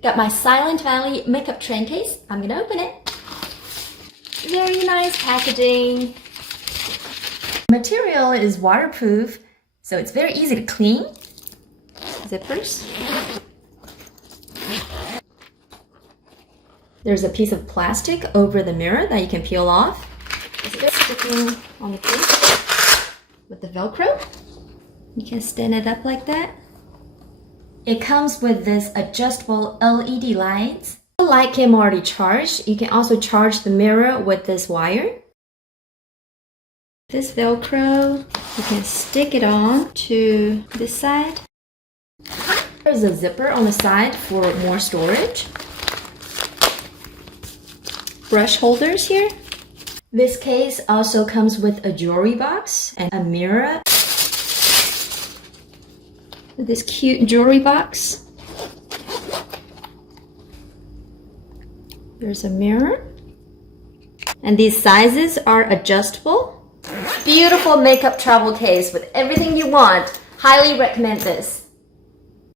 Got my Silent Valley makeup tray case. I'm gonna open it. Very nice packaging. Material is waterproof, so it's very easy to clean. Zippers. There's a piece of plastic over the mirror that you can peel off. It's just sticking on the case with the Velcro. You can stand it up like that. It comes with this adjustable LED lights. The light came already charged. You can also charge the mirror with this wire. This Velcro, you can stick it on to this side. There's a zipper on the side for more storage. Brush holders here. This case also comes with a jewelry box and a mirror. This cute jewelry box. There's a mirror. And these sizes are adjustable. Beautiful makeup travel case with everything you want. Highly recommend this.